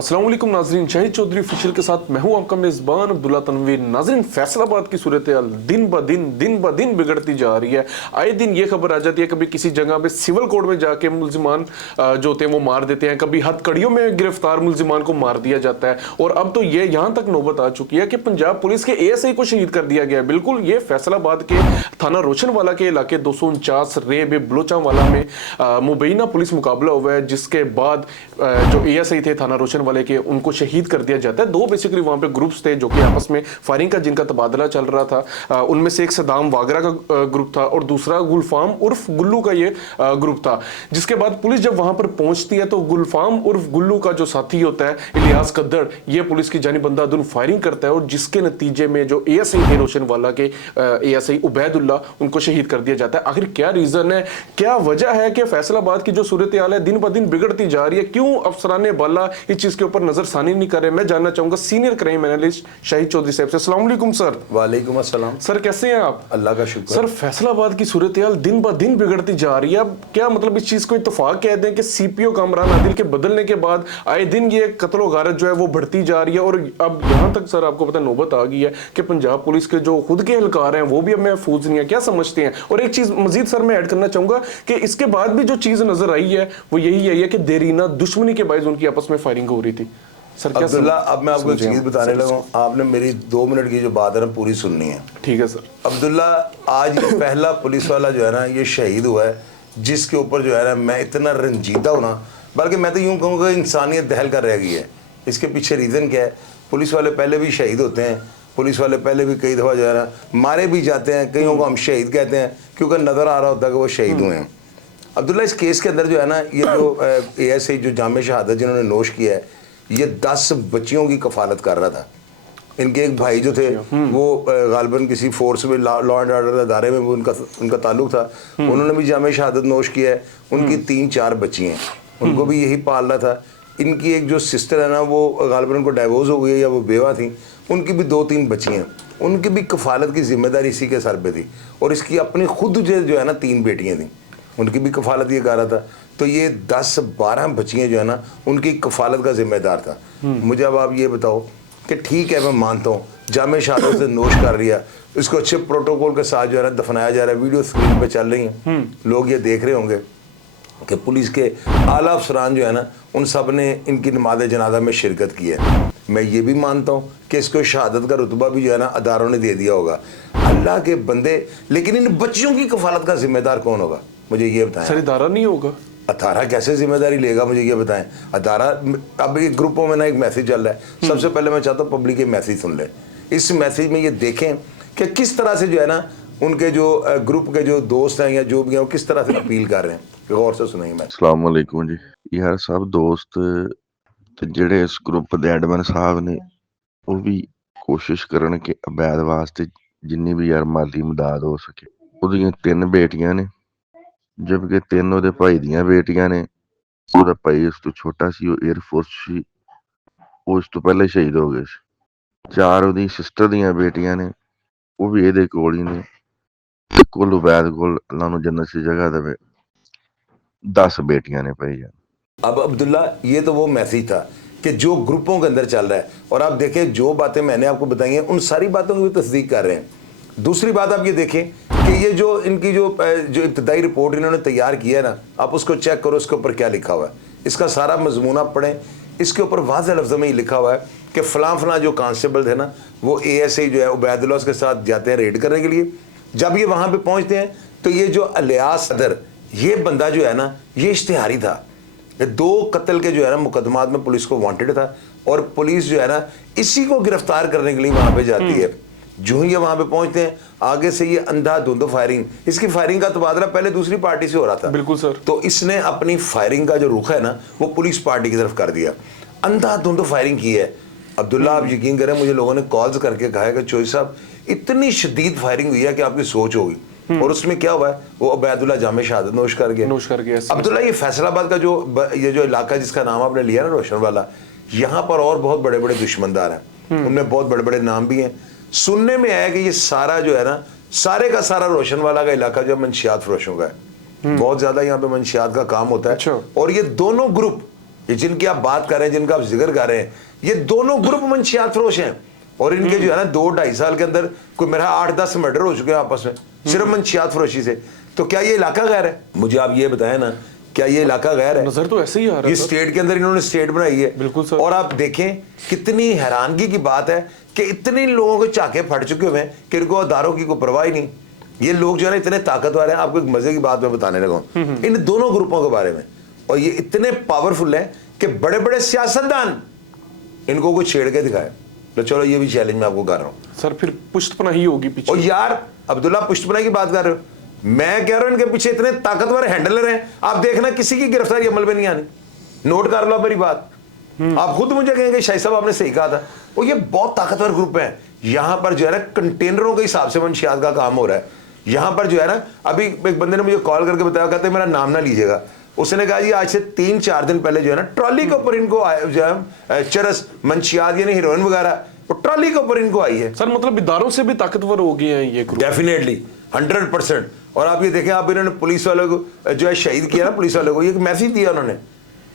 अस्सलाम वालेकुम नाजरीन, शाहिद चौधरी ऑफिशियल के साथ मैं हूं आपका मेज़बान अब्दुल्ला तनवीर। नाजरीन, फैसलाबाद की सूरत हाल दिन ब दिन बिगड़ती जा रही है। आए दिन ये खबर आ जाती है, कभी किसी जगह पे सिविल कोर्ट में जाके मुलजिमान जो होते हैं वो मार देते हैं, कभी हथकड़ियों में गिरफ्तार मुलजिमान को मार दिया जाता है। और अब तो ये यहाँ तक नौबत आ चुकी है कि पंजाब पुलिस के एएसआई को शहीद कर दिया गया है। बिल्कुल, ये फैसलाबाद के थाना रोशनवाला के इलाके 249 रेब बलोचावाला में मुबैना पुलिस मुकाबला हुआ है, जिसके बाद जो एएसआई थे थाना रोशन वाले के, उनको शहीद कर दिया जाता है। दो बेसिकली वहां पे ग्रुप्स थे जो कि आपस में फायरिंग का जिनका तबादला चल रहा था। उनमें से एक सदाम वागरा का ग्रुप था और दूसरा गुलफाम उर्फ गुल्लू का ये ग्रुप था। जिसके बाद पुलिस जब वहां पर पहुंचती है तो गुलफाम उर्फ गुल्लू का जो साथी होता है इलियास कद्दड़, ये पुलिस की जानिब अंधाधुंध फायरिंग करता है और जिसके नतीजे में जो एएसआई थे रोशन वाला के एएसआई उबैदुल्ला, उनको शहीद कर दिया जाता है। आखिर क्या रीजन है, क्या वजह है कि फैसलाबाद की जो सूरत हाल है दिन ब दिन बिगड़ती जा रही है? क्यों अफसराने बाला इस चीज के ऊपर नजरसानी नहीं कर रहे? मैं जानना चाहूंगा senior crime analyst Shahid Chaudhary साहब से। अस्सलाम वालेकुम सर। वालेकुम अस्सलाम सर, कैसे हैं आप? अल्लाह का शुक्र। सर, फैसलाबाद की सूरत हाल दिन ब दिन बिगड़ती जा रही है। अब क्या मतलब इस चीज को इत्तेफाक कह दें कि सीपीओ कामरान आदिल के बदलने के बाद आए दिन ये कत्ल गारत जो है वो बढ़ती जा रही है और अब यहां तक सर आपको पता नौबत आ गई है कि पंजाब पुलिस के जो खुद के एहलकार हैं वो भी अब महफूज नहीं है। क्या समझते हैं? और एक चीज मजीद सर मैं ऐड करना चाहूंगा कि इसके बाद भी जो चीज नजर आई है वो यही है कि देरीना दुश्मनी के बायस उनकी आपस में फायरिंग हो रही थी। सर क्या अब्दुल्ला, अब मैं आपको एक चीज बताने लगा हूं, आपने मेरी 2 मिनट की जो बात है ना पूरी सुननी है। ठीक है सर। अब्दुल्ला, आज पहला पुलिस वाला जो है ना ये शहीद हुआ है, जिसके ऊपर जो है ना मैं इतना रंजीदा हूं ना, बल्कि मैं तो यूं कहूँगा इंसानियत दहल कर रह गई है। इसके पीछे रीज़न क्या है? पुलिस वाले पहले भी शहीद होते हैं, पुलिस वाले पहले भी कई दफ़ा जो है ना मारे भी जाते हैं, कईयों को हम शहीद कहते हैं क्योंकि नज़र आ रहा होता है कि वो शहीद हुए हैं। अब्दुल्ला, इस केस के अंदर जो है ना ये जो एएसआई जो जामे शहादत जिन्होंने नोश किया है, ये 10 बच्चियों की कफालत कर रहा था। इनके एक भाई जो थे वो गालिबन किसी फोर्स में लॉ एंड ऑर्डर अदारे में उनका ताल्लुक था, उन्होंने भी जामे शहादत नोश किया है। उनकी 3-4 बच्ची हैं, उनको भी यही पाल रहा था। इनकी एक जो सिस्टर है ना वो गालिबन उनको डाइवोर्स हो गई है या वो बेवा थी, उनकी भी 2-3 बच्ची हैं, उनकी भी कफालत की जिम्मेदारी इसी के सर पे थी। और इसकी अपनी खुद जो है ना 3 बेटियाँ थी, उनकी भी कफालत ये कर रहा था। तो ये 10-12 बच्चियाँ जो है ना उनकी कफालत का जिम्मेदार था। मुझे अब आप ये बताओ कि ठीक है, मैं मानता हूँ जामे शहादत से नोश कर लिया, इसको अच्छे प्रोटोकॉल के साथ जो है ना दफनाया जा रहा है, वीडियो स्क्रीन पे चल रही हैं, लोग ये देख रहे होंगे कि पुलिस के आला अफसरान जो है ना उन सब ने इनकी नमाज जनाजा में शिरकत की है। मैं ये भी मानता हूँ कि इसको शहादत का रुतबा भी जो है ना अदारों ने दे दिया होगा। अल्लाह के बंदे, लेकिन इन बच्चियों की कफालत का जिम्मेदार कौन होगा? मुझे ये बताएं। सर, इदारा नहीं होगा? अदारा कैसे जिम्मेदारी लेगा? मुझे ये बताएं। अदारा, अब एक ग्रुपों में ना एक मैसेज चल रहा है, सबसे पहले मैं चाहता हूँ पब्लिक ये मैसेज सुन ले। इस मैसेज में ये देखें कि किस तरह से जो है ना उनके जो ग्रुप के जो दोस्त हैं या जो भी हैं वो किस तरह से अपील कर रहे हैं। गौर से सुनेंगे। मैं अस्सलाम वालेकुम जी यार, सब दोस्त ते जेड़े इस ग्रुप दे एडमिन साहब ने वो भी कोशिश करन कि अवैध वास्ते जिन्नी भी यार माली मदद हो सके। ओदियां 3 बेटियां ने, जबकि 3 ओहदे भाई दियां बेटियां ने। ओहदा भाई उस तो छोटा सी, वो एयरफोर्स सी, वो इस तो पहले शहीद हो गए सी। 4 ओहदी सिस्टर दियां बेटियां ने, वो भी एहदे कोल ही ने। ते कुल उबैद कोल अल्लाह नूं जन्नत दी जगह देवे 10 बेटियां ने भाई जान। अब अब्दुल्ला, ये तो वो मैसेज था कि जो ग्रुपों के अंदर चल रहा है, और आप देखें जो बातें मैंने आपको बताई हैं उन सारी बातों की भी तस्दीक कर रहे हैं। दूसरी बात आप ये देखें कि ये जो इनकी जो इब्तदाई रिपोर्ट इन्होंने तैयार किया है ना, आप उसको चेक करो, उसके ऊपर क्या लिखा हुआ है, इसका सारा मजमून आप पढ़ें। इसके ऊपर वाज़ेह लफ्ज़ों में ये लिखा हुआ है कि फ़लाँ जो कांस्टेबल थे ना वो एएसआई जो है उबैदुल्ला के साथ जाते हैं रेड करने के लिए। जब ये वहाँ पर पहुँचते हैं तो ये जो इलियास कद्दड़, ये बंदा जो है ना ये इश्तिहारी था, 2 कत्ल के जो है ना मुकदमात में पुलिस को वांटेड था, और पुलिस जो है ना इसी को गिरफ्तार करने के लिए वहां पे जाती है। जो ही ये वहां पे पहुंचते हैं, आगे से ये अंधाधुंध फायरिंग, इसकी फायरिंग का तबादला पहले दूसरी पार्टी से हो रहा था। बिल्कुल सर। तो इसने अपनी फायरिंग का जो रुख है ना वो पुलिस पार्टी की तरफ कर दिया, अंधाधुंध फायरिंग की है। अब्दुल्ला, आप यकीन करें मुझे लोगों ने कॉल्स करके कहा है कि चोई साहब इतनी शदीद फायरिंग हुई है कि आपकी सोच होगी। और उसमें क्या हुआ है, वो अबैदुल्ला जामे शहादत नोश कर गया। अब्दुल्ला, ये फैसलाबाद का ये जो इलाका जिसका नाम आपने लिया ना, रोशन वाला, यहाँ पर और बहुत बड़े बड़े दुश्मनदार हैं, उनमें बहुत बड़े बड़े नाम भी हैं। सुनने में आया कि ये सारा जो है ना, सारे का सारा रोशन वाला का इलाका जो मंशियात फरोशों का है, बहुत ज्यादा यहाँ पे मंशियात का काम होता है। अच्छा। और ये दोनों ग्रुप, ये जिनकी आप बात कर रहे हैं, जिनका आप जिक्र कर रहे हैं, ये दोनों ग्रुप मंशियात फरोश हैं। और इनके जो है ना 2-2.5 साल के अंदर कोई मेरा 8-10 मर्डर हो चुके हैं आपस में, सिर्फ मंशियात फरोशी से। तो क्या ये इलाका गैर है? मुझे आप ये बताएं ना, क्या ये इलाका गैर है? नजर तो ऐसे ही आ रहा है। ये स्टेट के अंदर इन्होंने स्टेट बनाई है। बिल्कुल सर। और आप देखें कितनी हैरानगी की बात है कि इतने लोगों के चाके फट चुके हुए हैं कि इनको अदारों की कोई परवाह ही नहीं। ये लोग जो है ना इतने ताकतवर हैं। आपको एक मजे की बात मैं बताने लगा हूं इन दोनों ग्रुपों के बारे में, और ये इतने पावरफुल हैं कि बड़े बड़े सियासतदान इनको कोई छेड़ के दिखाए। तो चलो ये भी चैलेंज मैं आपको कर रहा हूं सर, फिर पुष्टपना ही होगी पीछे। और यार अब्दुल्ला, पुष्टपना की बात कर रहे हो, मैं कह रहा हूं इनके पीछे इतने ताकतवर हैंडलर हैं, आप देखना किसी की गिरफ्तारी अमल में नहीं आनी। नोट कर लो मेरी बात, आप खुद मुझे कहेंगे शाही साहब आपने सही कहा था। और ये बहुत ताकतवर ग्रुप है। यहां पर जो है ना कंटेनरों के हिसाब से मंशियात का काम हो रहा है। यहां पर जो है ना, अभी एक बंदे ने मुझे कॉल करके बताया, कहते मेरा नाम ना लीजिएगा। उसने कहा जी आज से 3-4 दिन पहले जो है ना ट्रॉली के ऊपर इनको जो है चरस, मंशियात यानी हीरोइन वगैरह, वो ट्रॉली के ऊपर इनको आई है। सर मतलब इदारों से भी ताकतवर हो गए हैं ये ग्रुप। डेफिनेटली 100%। और आप ये देखें, आप इन्होंने पुलिस वालों को जो है शहीद किया ना, पुलिस वालों को ये मैसेज दिया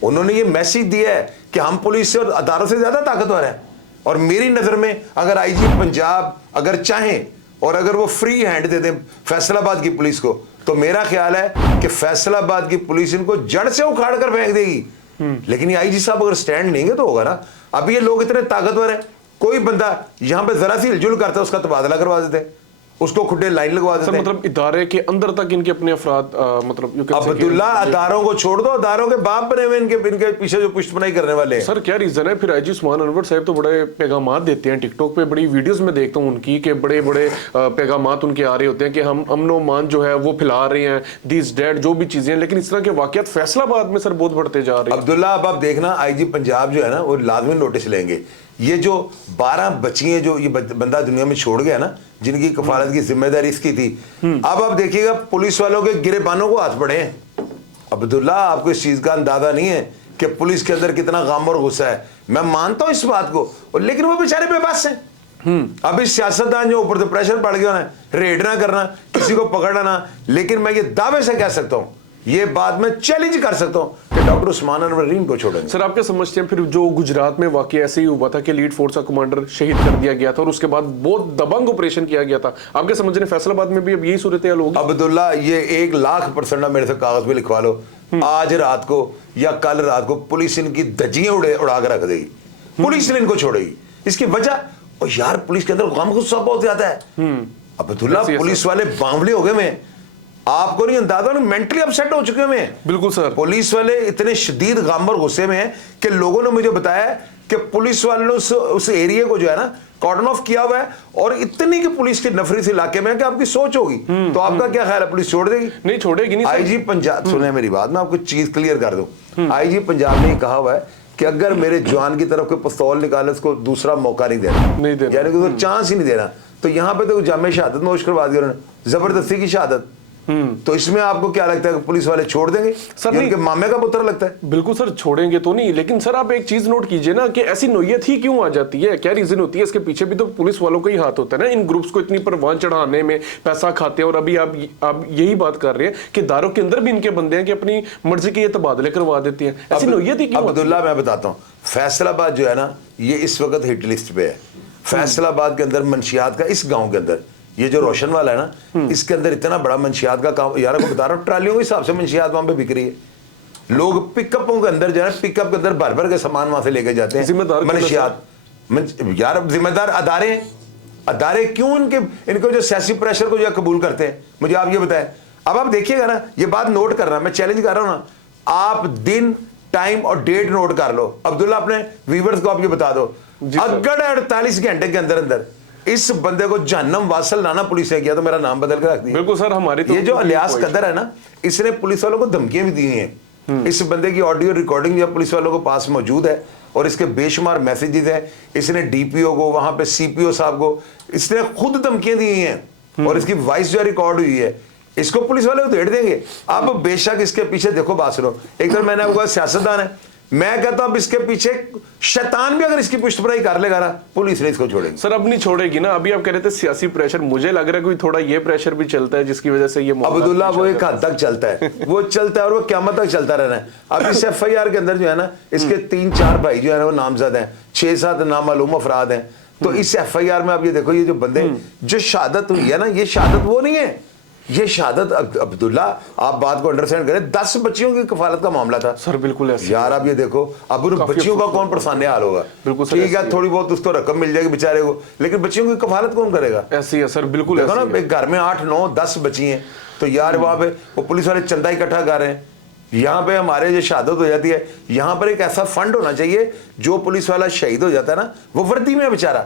उन्होंने ये मैसेज दिया है कि हम पुलिस से और अदारों से ज्यादा ताकतवर हैं। और मेरी नजर में अगर आईजी पंजाब अगर चाहें और अगर वो फ्री हैंड दे दें फैसलाबाद की पुलिस को, तो मेरा ख्याल है कि फैसलाबाद की पुलिस इनको जड़ से उखाड़ कर फेंक देगी। लेकिन ये आईजी साहब अगर स्टैंड लेंगे तो होगा ना। अब ये लोग इतने ताकतवर हैं, कोई बंदा यहां पे जरा सी हिलजुल करता है उसका तबादला करवा देते हैं, उसको खुदे लाइन लगवा देते हैं। मतलब इदारे के अंदर तक इनके अपने अफराद मतलब अब्दुल्ला, अदारों को छोड़ दो, अदारों के बाप बने हुए इनके पीछे जो पुष्टपनाही करने वाले हैं। सर क्या रीजन है फिर? आईजी उस्मान अनवर साहब तो बड़े पैगामात देते हैं टिकटॉक पे, बड़ी वीडियोस में देखता हूं उनकी कि बड़े बड़े पैगामात उनके आ रहे होते हैं कि हम अमनो मान जो है वो फैला रहे हैं, दिस डेड जो भी चीजें, लेकिन इस तरह के वाकयात फैसलाबाद में सर बहुत बढ़ते जा रहे हैं। अब्दुल्ला, अब आप देखना आईजी पंजाब जो है ना वो लाजमी नोटिस लेंगे। ये जो 12 बच्चियां जो ये बंदा दुनिया में छोड़ गया ना, जिनकी कफालत की जिम्मेदारी इसकी थी, अब आप देखिएगा पुलिस वालों के गिरेबानों को हाथ पड़े हैं। अब्दुल्ला, आपको इस चीज का अंदाजा नहीं है कि पुलिस के अंदर कितना गम और गुस्सा है। मैं मानता हूं इस बात को, लेकिन वो बेचारे बेबस हैं। अभी सियासतदान जो ऊपर से प्रेशर पड़ गया ना, रेड ना करना, किसी को पकड़ना ना, लेकिन मैं ये दावे से कह सकता हूं, ये बात मैं चैलेंज कर सकता हूं कि डॉक्टर उस्मान अनवर को छोड़ेंगे। सर आप क्या समझते हैं फिर जो गुजरात में वाकया ऐसे ही हुआ था कि लीड फोर्स का कमांडर शहीद कर दिया गया था और उसके बाद बहुत दबंग ऑपरेशन किया गया था, आप क्या समझ रहे हैं फैसलाबाद में भी अब यही सूरत हाल होगी? अब्दुल्ला, ये 1,00,000% मेरे से कागज पे लिखवा लो, आज रात को या कल रात को पुलिस इनकी धज्जियां उड़ा के रख देगी, पुलिस ने इनको छोड़ेगी। इसकी वजह, और यार पुलिस के अंदर गम गुस्सा बहुत ज्यादा है। अब्दुल्ला, पुलिस वाले बावले हो गए में, आपको नहीं अंदाजा, मेंटली अपसेट हो चुके हैं। बिल्कुल सर। पुलिस वाले इतने शदीद गम और गुस्से में हैं कि लोगों ने मुझे बताया कि पुलिस वालों ने उस एरिया को जो है ना कॉर्डन ऑफ किया हुआ है, और इतनी की पुलिस की नफरी इस इलाके में है कि आपकी सोच होगी। तो आपका क्या ख्याल है, पुलिस छोड़ देगी? नहीं छोड़ेगी नहीं। आईजी पंजाब, सुने मेरी बात, मैं आपको चीज क्लियर कर दूं। आईजी पंजाब ने कहा हुआ है कि अगर मेरे जवान की तरफ कोई पिस्तौल निकाले उसको दूसरा मौका नहीं देना, यानी कि उसको चांस ही नहीं देना। तो यहाँ पे तो जामे शहादत नोश करवा दी उन्होंने, जबरदस्ती की शहादत। तो इसमें आपको क्या लगता है कि पुलिस वाले छोड़ देंगे? सर उनके मामे का पुत्र लगता है। बिल्कुल सर, छोड़ेंगे तो नहीं, लेकिन सर आप एक चीज नोट कीजिए ना कि ऐसी नोयत ही क्यों आ जाती है, क्या रीजन होती है? इसके पीछे भी तो पुलिस वालों का ही हाथ होता है ना, इन ग्रुप्स को इतनी परवान चढ़ाने में, पैसा खाते हैं। और अभी आप यही बात कर रहे हैं कि दारों के अंदर भी इनके बंदे हैं कि अपनी मर्जी के ये तबादले करवा देते हैं, ऐसी नोयत ही क्यों? अब्दुल्ला, मैं बताता हूँ, फैसलाबाद जो है ना ये इस वक्त हिट लिस्ट पे है। फैसलाबाद के अंदर मंशियात का, इस गाँव के अंदर ये जो रोशन वाला है ना, इसके अंदर इतना बड़ा मंशियात का काम, यार मैं बता रहा हूँ ट्रालियों के हिसाब से मंशियात वहां पे बिक रही है। लोग पिकअपों के अंदर जो है, पिकअप के अंदर भर भर के सामान वहां से लेके जाते हैं मंशियात। यार जिम्मेदार अदारे हैं, अदारे क्यों इनको जो सियासी प्रेशर को जो कबूल करते हैं, मुझे आप ये बताएं। अब आप देखिएगा ना, ये बात नोट करना, मैं चैलेंज कर रहा हूँ ना, आप दिन, टाइम और डेट नोट कर लो। अब्दुल्ला, अपने व्यूअर्स को आप ये बता दो, अगर 48 घंटे के अंदर अंदर इस बंदे को जहन्नम वासल लाना पुलिस ने किया तो मेरा नाम बदल कर रख दिया। बिल्कुल सर, हमारी तो ये जो अलियास कदर है ना, इसने पुलिस वालों को धमकियां भी दी हैं। इस बंदे की ऑडियो रिकॉर्डिंग जो पुलिस वालों के पास मौजूद है, और इसके बेशुमार मैसेजेस हैं। इसने डीपीओ को, वहां पे सीपीओ साहब को इसने खुद धमकियां दी हैं, और इसकी वॉइस जो रिकॉर्ड हुई है। इसको पुलिस वाले उधेड़ देंगे। अब बेशक इसके पीछे देखो, बात सुनो, एक तरफ मैंने आपको सियासतदान है, मैं कहता हूं अब इसके पीछे शैतान भी अगर इसकी पुष्टपराई कर लेगा ना, पुलिस ने इसको छोड़ेगी। सर अब नहीं छोड़ेगी ना। अभी आप कह रहे थे सियासी प्रेशर, मुझे लग रहा है कोई थोड़ा ये प्रेशर भी चलता है जिसकी वजह से ये अब्दुल्ला वो एक हद तक चलता है, वो चलता है और वो क़यामत तक चलता रहना है। अब इस FIR के अंदर जो है ना, इसके 3-4 भाई जो है ना वो नामजद हैं, 6-7 नामालूम अफराद हैं। तो इस FIR में आप ये देखो, ये जो बंदे जो शहादत हुई है ना, ये शहादत वो नहीं है, ये शहादत अब्दुल्ला, आप बात को अंडरस्टैंड करें, 10 बच्चियों की कफालत का मामला था सर। बिल्कुल ऐसे यार, आप ये देखो, अब उन बच्चियों का कौन परेशान हाल होगा। बिल्कुल ठीक है, थोड़ी बहुत उसको रकम मिल जाएगी बेचारे को, लेकिन बच्चियों की कफालत कौन करेगा? ऐसी है सर, बिल्कुल देखो ना, एक घर में 8-9-10 बच्ची हैं, तो यार वहां पे वो पुलिस वाले चंदा इकट्ठा कर रहे हैं। यहाँ पे हमारे जो शहादत हो जाती है, यहाँ पर एक ऐसा फंड होना चाहिए, जो पुलिस वाला शहीद हो जाता है ना, वो वर्दी में है बेचारा,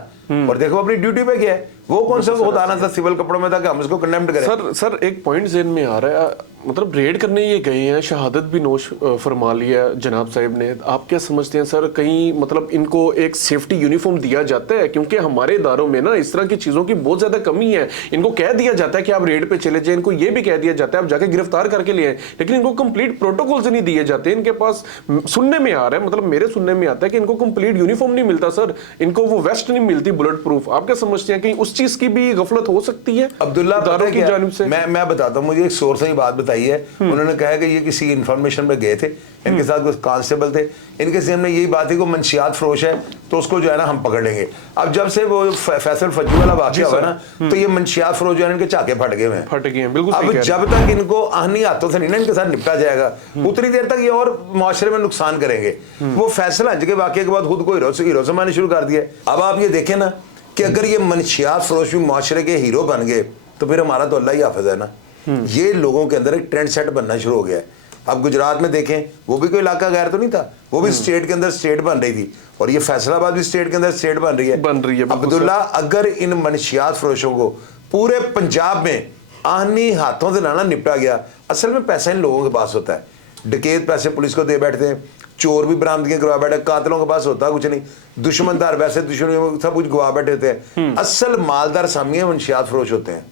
और देखो अपनी ड्यूटी पे गया है, वो कौन सा खुद आना था सिविल कपड़ों में था कि हम इसको कंडेम्ड करें। सर एक पॉइंट ज़हन में आ रहा है, मतलब रेड करने ये गए हैं, शहादत भी नोश फरमा लिया जनाब साहब ने। आप क्या समझते हैं सर, कहीं मतलब इनको एक सेफ्टी यूनिफॉर्म दिया जाता है? क्योंकि हमारे इदारों में ना इस तरह की चीज़ों की बहुत ज़्यादा कमी है। इनको कह दिया जाता है कि आप रेड पे चले जाए, इनको ये भी कह दिया जाता है आप जाके गिरफ्तार करके ले आए, लेकिन इनको कंप्लीट प्रोटोकॉल्स नहीं दिए जाते। इनके पास सुनने में आ रहा है, मतलब मेरे सुनने में आता है कि इनको कंप्लीट यूनिफॉर्म नहीं मिलता सर, इनको वो वेस्ट नहीं मिलती बुलेट प्रूफ। आप क्या समझते हैं कि उस चीज़ की भी गफलत हो सकती है अब्दुल्ला इदारों की जानिब से? मैं बताता हूँ, मुझे एक सोर्स ने बात बताई है, उन्होंने कहा कि ये किसी इंफॉर्मेशन पे गए थे, इनके साथ कुछ कांस्टेबल थे, इनके ज़हन में यही बात थी कि मंशियात फरोश है तो उसको जो है ना हम पकड़ लेंगे। अब जब से वो फैसल फज्जू वाला वाकया हुआ ना, तो ये मंशियात फरोश जो है इनके चाके फट गए हैं, फट गए हैं, बिल्कुल। अब जब तक इनको आहनी हाथों से नहीं ना इनके साथ निपटा जाएगा, उतनी देर तक ये और माशरे में नुकसान करेंगे। वो फैसल हंज के वाकये के बाद खुद को हीरो समझने शुरू कर दिया। अब आप ये देखें ना कि अगर ये मंशियात फरोश भी माशरे के हीरो बन गए, तो फिर हमारा तो अल्लाह ही हाफिज है ना। ये लोगों के अंदर एक ट्रेंड सेट बनना शुरू हो गया है। अब गुजरात में देखें, वो भी कोई इलाका गैर तो नहीं था, वो भी स्टेट के अंदर स्टेट बन रही थी, और ये फैसलाबाद भी स्टेट के अंदर स्टेट बन रही है। अब्दुल्ला, अगर इन मनशियात फरोशों को पूरे पंजाब में आहनी हाथों से लाना निपटा गया, असल में पैसा इन लोगों के पास होता है, डकैत पैसे पुलिस को दे बैठते हैं, चोर भी बरामदगी करवा बैठे, कातलों के पास होता कुछ नहीं, दुश्मनदार वैसे दुश्मन सब कुछ गवा बैठे होते हैं, असल मालदार सामी मनशियात फरोश होते हैं।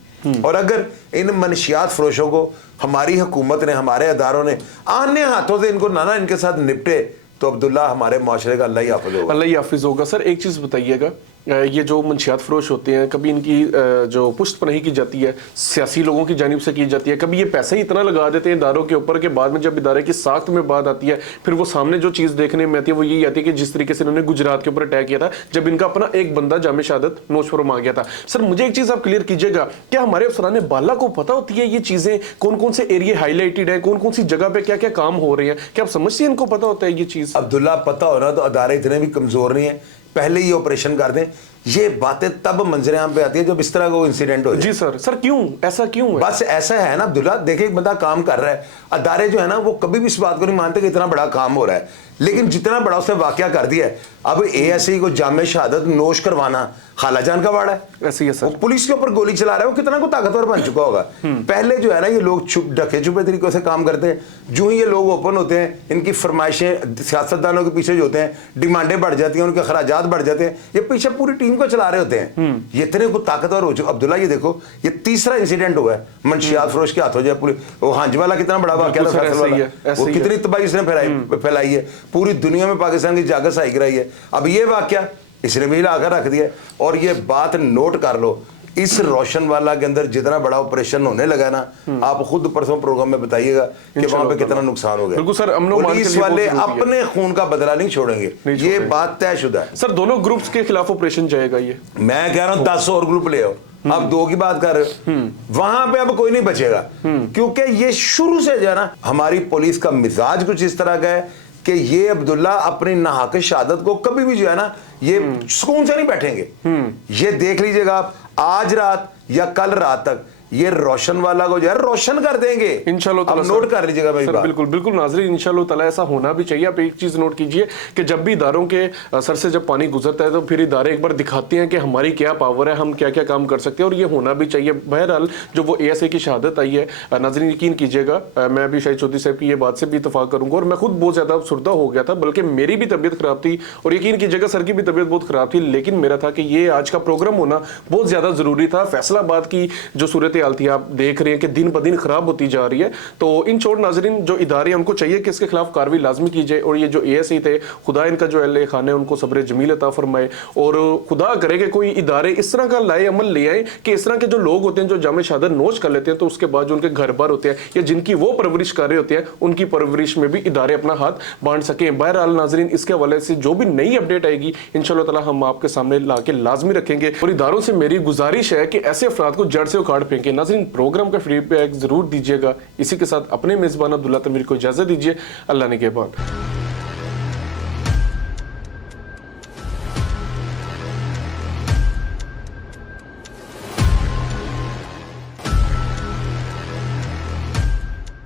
और अगर इन मनशियात फरोशों को हमारी हुकूमत ने, हमारे अदारों ने आने हाथों से इनको ना इनके साथ निपटे, तो अब्दुल्ला हमारे माशरे का अल्लाह ही हाफिज होगा। अल्लाह ही हाफिज होगा। सर एक चीज़ बताइएगा, ये जो मंशियात फरोश होते हैं, कभी इनकी जो पुष्ट पनाही की जाती है सियासी लोगों की जानिब से की जाती है, कभी ये पैसे ही इतना लगा देते हैं इदारों के ऊपर के बाद में जब इदारे की साख्त में बात आती है, फिर वो सामने जो चीज़ देखने में आती है वो यही आती है कि जिस तरीके से इन्होंने गुजरात के ऊपर अटैक किया था, जब इनका अपना एक बंदा जामे शहादत नोश फरमा गया था। सर मुझे एक चीज़ आप क्लियर कीजिएगा, क्या हमारे अफसरान बाला को पता होती है ये चीज़ें, कौन कौन से एरिया हाईलाइटेड है, कौन कौन सी जगह पे क्या क्या काम हो रहे हैं? क्या आप समझते हैं इनको पता होता है ये चीज़? अब्दुल्ला, पता होना तो अदारे इतने भी कमजोर नहीं है, पहले ये ऑपरेशन कर दें। ये बातें तब मंजरे आम पे आती है जब इस तरह का इंसिडेंट हो जाए। जी सर। सर क्यों ऐसा क्यों है? बस ऐसा है ना अब्दुल्ला, देखिए एक बंदा काम कर रहा है, अदारे जो है ना वो कभी भी इस बात को नहीं मानते कि इतना बड़ा काम हो रहा है, लेकिन जितना बड़ा उसने वाकया कर दिया है, अब ASI को जामे शहादत नोश करवाना खालाजान का वाड़ा है। ऐसे ही है सर। पुलिस के ऊपर गोली चला रहा है, वो कितना को ताकतवर बन चुका होगा। पहले जो है ना ये लोग छुप ढके छुपे तरीकों से काम करते हैं, जो ही ये लोग ओपन होते हैं, इनकी फरमाइशें सियासतदानों के पीछे जो होते हैं, डिमांडें बढ़ जाती हैं, उनके खराजात बढ़ जाते हैं, ये पीछे पूरी टीम को चला रहे होते हैं। ये इतने को ताकतवर हो चुके। अब्दुल्ला ये देखो, ये तीसरा इंसिडेंट हुआ है मंशियात फरोश के हाथों जाए पुलिस, वो हांज वाला कितना बड़ा वाकया था, वो कितनी तबाही इसने फैलाई है, पूरी दुनिया में पाकिस्तान की जागत सहाई कराई है। अब ये वाकया इसने भी लाकर रख दिया। और ये बात नोट कर लो, इस रोशन वाला के अंदर जितना बड़ा ऑपरेशन होने लगा ना, आप खुद परसों प्रोग्राम में बताइएगा कि वहां पे कितना नुकसान हो गया। बिल्कुल सर, पुलिस वाले अपने खून का बदला नहीं छोड़ेंगे, ये बात तयशुदा है। सर दोनों ग्रुप्स के खिलाफ ऑपरेशन जाएगा ये? मैं कह रहा हूं 10 और ग्रुप ले आओ, अब 2 की बात कर रहे हो, वहां पे अब कोई नहीं बचेगा, क्योंकि ये शुरू से जो है ना हमारी पुलिस का मिजाज कुछ इस तरह का है कि ये अब्दुल्ला अपनी नाहक शहादत को कभी भी जो है ना ये सुकून से नहीं बैठेंगे। ये देख लीजिएगा आप, आज रात या कल रात तक ये रोशन वाला को जो है रोशन कर देंगे इंशाल्लाह। अब नोट कर लीजिएगा भाई बात। बिल्कुल बिल्कुल नाज़रीन, इंशाल्लाह ताला ऐसा होना भी चाहिए। आप एक चीज नोट कीजिए कि जब भी इदारों के सर से जब पानी गुजरता है तो फिर इदारे एक बार दिखाते हैं कि हमारी क्या पावर है, हम क्या क्या काम कर सकते हैं, और ये होना भी चाहिए। बहरहाल जो वो ASI की शहादत आई है, नाज़रीन यकीन कीजिएगा, मैं भी शाहिद चौधरी साहब की ये बात से भी इतफाक करूंगा, और मैं खुद बहुत ज्यादा अफसरदा हो गया था, बल्कि मेरी भी तबीयत खराब थी, और यकीन कीजिएगा सर की भी तबीयत बहुत खराब थी, लेकिन मेरा था कि ये आज का प्रोग्राम होना बहुत ज्यादा जरूरी था। फैसलाबाद की जो सूरत हाल थी, आप देख रहे हैं कि दिन ब दिन खराब होती जा रही है। तो इन शॉर्ट नाजरीन, जो इदारे उनको चाहिए कि इसके खिलाफ कार्रवाई लाजमी की जाए, और ये जो ASI थे, खुदा इनका जो अल्लाह खान है उनको सब्र जमील अता फरमाए, और खुदा करे कि कोई इदारे इस तरह का लाए अमल ले आए कि इस तरह के जो लोग होते हैं जो जामे शहादत नोश कर लेते हैं, तो उसके बाद जो उनके घर बार होते हैं या जिनकी वो परवरिश कर रहे होते हैं, उनकी परवरिश में भी इदारे अपना हाथ बांट सकें। बहरहाल नाजरीन, इसके हवाले से जो भी नई अपडेट आएगी इंशाअल्लाह ताला हम आपके सामने ला के लाजमी रखेंगे, और इदारों से मेरी गुजारिश है कि ऐसे अफराद को जड़ से उखाड़ फेंके। नाजरीन, प्रोग्राम का फीडबैक जरूर दीजिएगा। इसी के साथ अपने मेजबान अब्दुल्ला तनवीर को इजाजत दीजिए। अल्लाह निगहबान।